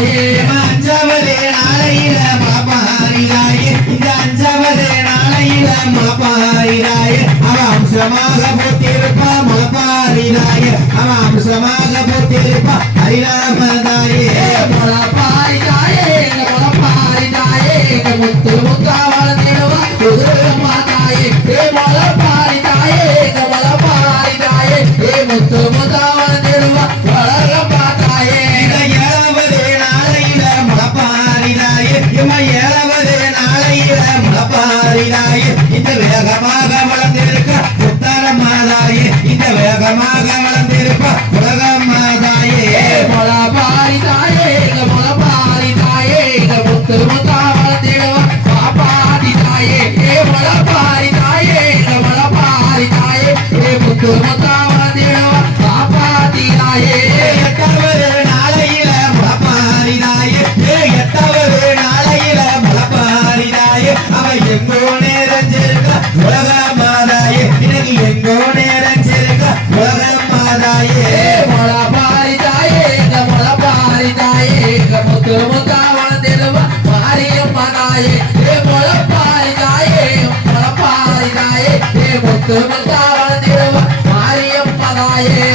அஞ்சாவது நாளையில பாப்பாரிதாயே இந்த அஞ்சாவது நாளையில மலப்பாரிதாயே அவ அம்சமாக போட்டிருப்பா மலப்பாரிதாயே அவ அம்சமாக போட்டிருப்பா ஹரிராமதாயே மலப்பாரிதாயே மலப்பாரிதாயே முத்து முத்தாவள தேடுவா மாதாயே மலப்பாரிதாயே மலப்பாரிதாயே முத்து முத்தாவள தேடுவா மாதாயே ஏழாவது நாளையில மலப்பாரிதாயே ஏழாவது நாளையில மலப்பாரிதாயே இந்த வேகமாக வளர்ந்திருக்க உத்தர மாதாயே இந்த வேகமாக வளர்ந்திருப்ப உலக மாதாயே மலப்பாரிதாயே மலப்பாரிதாயே முத்து முத்தாவள தேடுவா பாப்பாரிதாயே மலப்பாரிதாயே மலப்பாரிதாயே முத்து முத்தாவள தேடுவா பாப்பாரிதாயே எட்டாவது நாளையில மலப்பாரிதாயே எட்டாவது நாளையில மலப்பாரிதாயே அவ எங்கோ நேரஞ்சிருக்க உலக மாதாயே எனக்கு எங்கோ நேரஞ்சிருக்க உலக மாதாயே மலப்பாரிதாயே மலப்பாரிதாயே முத்து முத்தாவள தேடுவா மாரியம்மனாயே மலப்பாரிதாயே மலப்பாரிதாயே முத்து முத்தாவள தேடுவா மாரியம்மனாயே